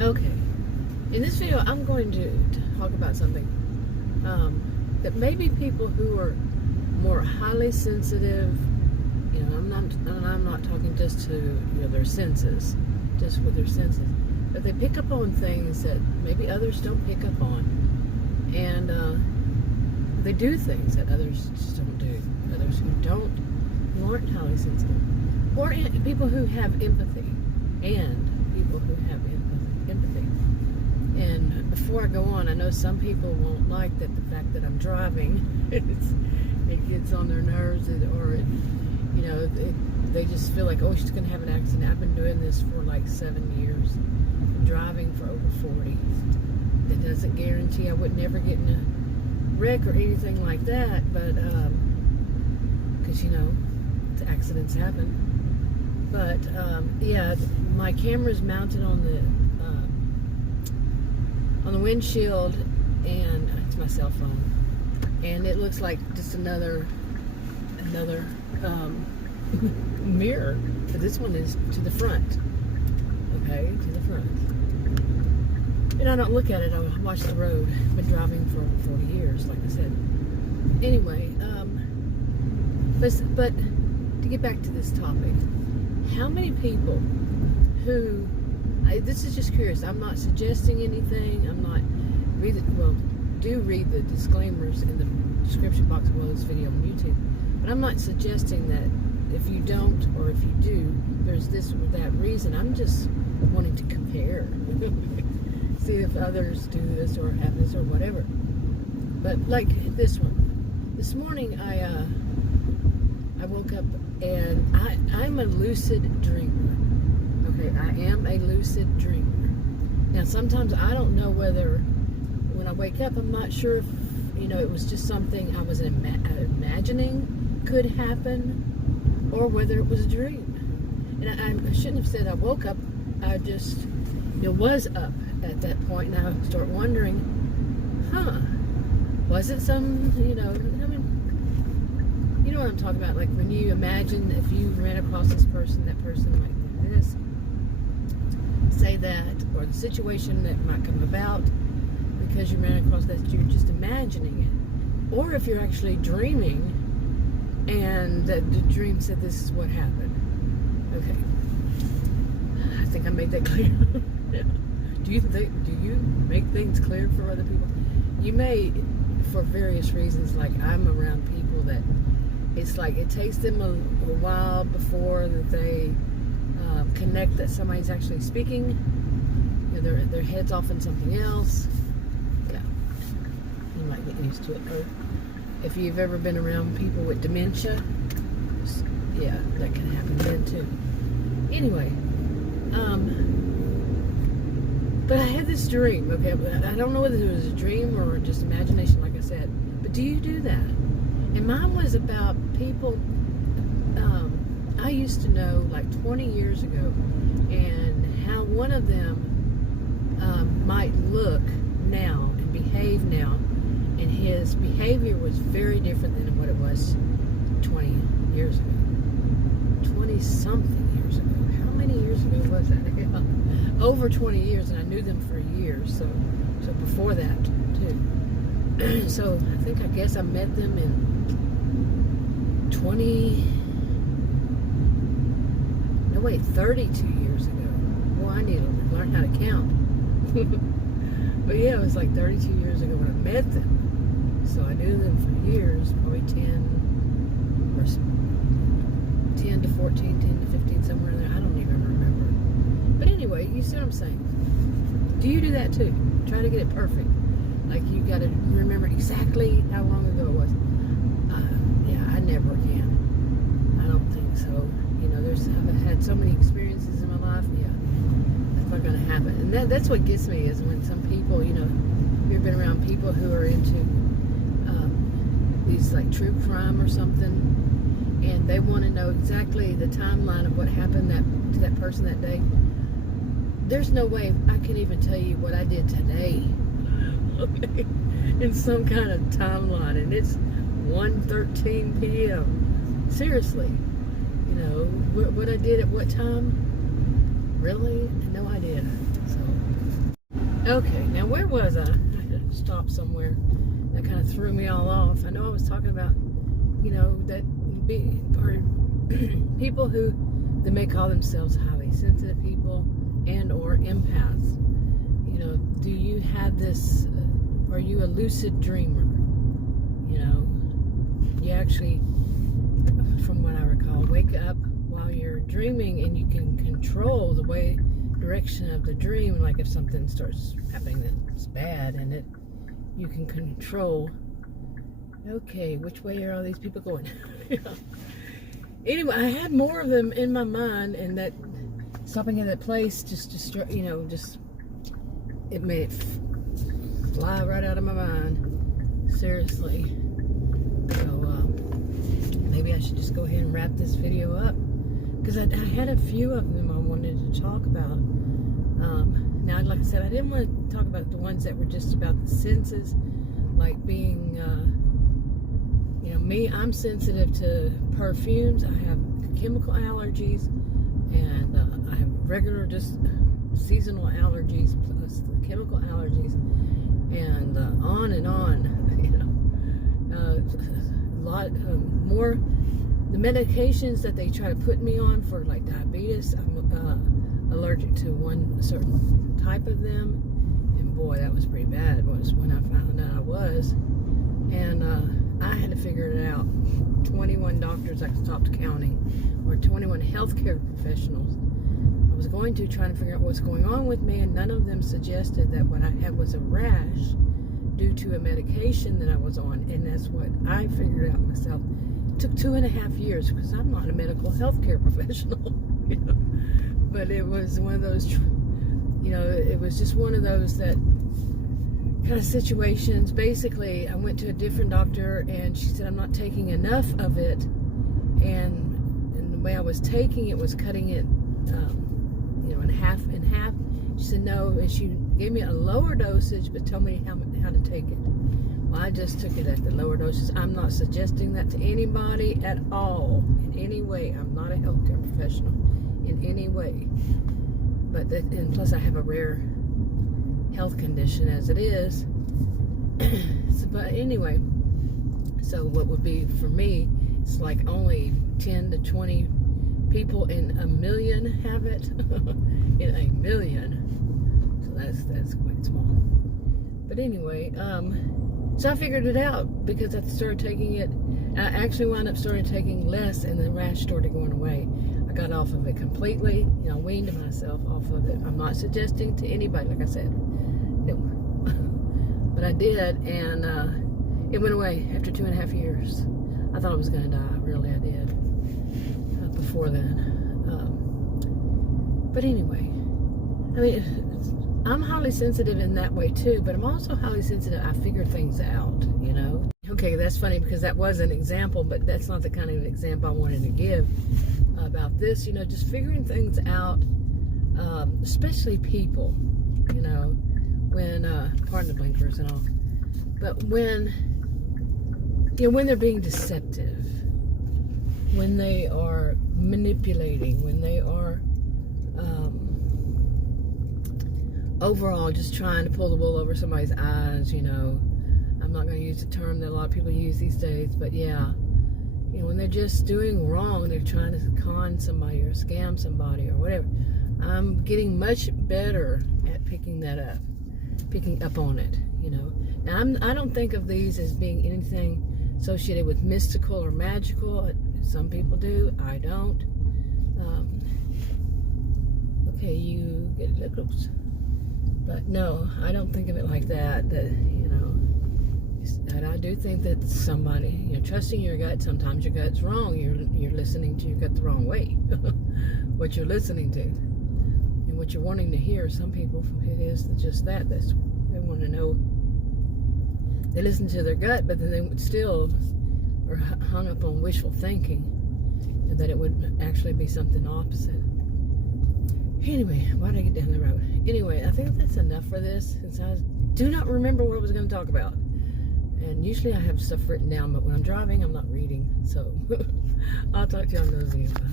Okay. In this video, I'm going to talk about something that maybe people who are more highly sensitive, I'm not talking just to their senses, just with their senses, but they pick up on things that maybe others don't pick up on, and they do things that others just don't do. Others who aren't highly sensitive, or people who have empathy, and people who have empathy. And before I go on, I know some people won't like that the fact that I'm driving, it gets on their nerves, they just feel like, oh, she's going to have an accident. I've been doing this for like 7 years, driving for over 40. That doesn't guarantee I would never get in a wreck or anything like that, but because accidents happen. But yeah, my camera's mounted on the windshield, and it's my cell phone, and it looks like just another mirror, but this one is to the front. Okay, to the front. And I don't look at it, I watch the road. I've been driving for over 40 years, like I said. Anyway, but to get back to this topic, how many people who, this is just curious, I'm not suggesting anything, I'm not, do read the disclaimers in the description box below this video on YouTube, but I'm not suggesting that if you don't, or if you do, there's this or that reason. I'm just wanting to compare. See if others do this or have this or whatever. But like this one. This morning I woke up, and I'm a lucid dreamer. Okay, I am a lucid dreamer. Now sometimes I don't know whether when I wake up, I'm not sure if it was just something I was imagining could happen, or whether it was a dream. And I shouldn't have said I woke up. I just was up at that point, and I start wondering, was it some, you know what I'm talking about, like when you imagine if you ran across this person, that person might do this, say that, or the situation that might come about because you ran across that, you're just imagining it. Or if you're actually dreaming, and the dream said this is what happened. Okay. I think I made that clear. Do you make things clear for other people? You may, for various reasons, like I'm around people that it's like it takes them a while before that they connect that somebody's actually speaking. Their head's off in something else. Yeah, you might get used to it. Or if you've ever been around people with dementia, yeah, that can happen then too. Anyway, but I had this dream, okay, I don't know whether it was a dream or just imagination, like I said, but do you do that? And mine was about people I used to know like 20 years ago, and how one of them might look now and behave now, and his behavior was very different than what it was 20 years ago. 20-something years ago. How many years ago was that? Over 20 years, and I knew them for years, so before that, too. So, I guess I met them in 32 years ago. Well, I need to learn how to count. But yeah, it was like 32 years ago when I met them. So I knew them for years, probably 10 to 14, 10 to 15, somewhere in there. I don't even remember. But anyway, you see what I'm saying? Do you do that too? Try to get it perfect. Like you got to remember exactly how long ago it was. Yeah, I never can. I don't think so. I've had so many experiences in my life. Yeah, that's not going to happen. And that's what gets me, is when some people, you've been around people who are into these like true crime or something, and they want to know exactly the timeline of what happened to that person that day. There's no way I can even tell you what I did today in some kind of timeline, and it's 1:13 p.m. Seriously, what I did at what time? Really? No idea. So Okay, now where was I? I had to stop somewhere. That kind of threw me all off. I know I was talking about, that people who they may call themselves highly sensitive people and or empaths. Do you have this? Are you a lucid dreamer? You actually, from what I recall, wake up while you're dreaming, and you can control the direction of the dream. Like if something starts happening that's bad, and you can control. Okay, which way are all these people going? Anyway, I had more of them in my mind, and that stopping at that place just it made it fly right out of my mind. Seriously. So maybe I should just go ahead and wrap this video up, because I had a few of them I wanted to talk about. Now, like I said, I didn't want to talk about the ones that were just about the senses, like being, me, I'm sensitive to perfumes. I have chemical allergies, and I have regular, just seasonal allergies, plus the chemical allergies, and on and on. A lot more. The medications that they try to put me on for like diabetes, I'm allergic to one certain type of them, and boy, that was pretty bad. Was when I found out I was, and I had to figure it out. 21 doctors I stopped counting, or 21 healthcare professionals. I was going to try to figure out what's going on with me, and none of them suggested that what I had was a rash due to a medication that I was on, and that's what I figured out myself. It took 2.5 years, because I'm not a medical healthcare professional, but it was one of those, it was just one of those that kind of situations. Basically, I went to a different doctor, and she said I'm not taking enough of it, and the way I was taking it was cutting it, in half. She said no, and she gave me a lower dosage, but told me how to take it. Well, I just took it at the lower doses. I'm not suggesting that to anybody at all, in any way. I'm not a healthcare professional in any way. And plus I have a rare health condition as it is. But anyway, so what would be for me, it's like only 10 to 20 people in a million have it. In a million. So that's quite small. But anyway, so I figured it out, because I started taking it. I actually wound up starting taking less, and the rash started going away. I got off of it completely, weaned myself off of it. I'm not suggesting to anybody, like I said, no. But I did, and it went away after 2.5 years. I thought I was going to die, really, I did, before then. But anyway, I mean, I'm highly sensitive in that way too, but I'm also highly sensitive. I figure things out, Okay, that's funny, because that was an example, but that's not the kind of example I wanted to give about this. Just figuring things out, especially people, when, pardon the blinkers and all, but when they're being deceptive, when they are manipulating, when they are overall just trying to pull the wool over somebody's eyes. I'm not going to use the term that a lot of people use these days, but yeah, when they're just doing wrong, they're trying to con somebody or scam somebody or whatever. I'm getting much better at picking up on it. Now I don't think of these as being anything associated with mystical or magical. Some people do. I don't. Okay, you get it close. But no, I don't think of it like that. And I do think that somebody, trusting your gut. Sometimes your gut's wrong. You're listening to your gut the wrong way. What you're listening to, and what you're wanting to hear. Some people, it is just that. They want to know. They listen to their gut, but then they still are hung up on wishful thinking, and that it would actually be something opposite. Anyway, why did I get down the road? Anyway, I think that's enough for this, since I do not remember what I was going to talk about. And usually I have stuff written down, but when I'm driving, I'm not reading. So I'll talk to you on those again. Bye.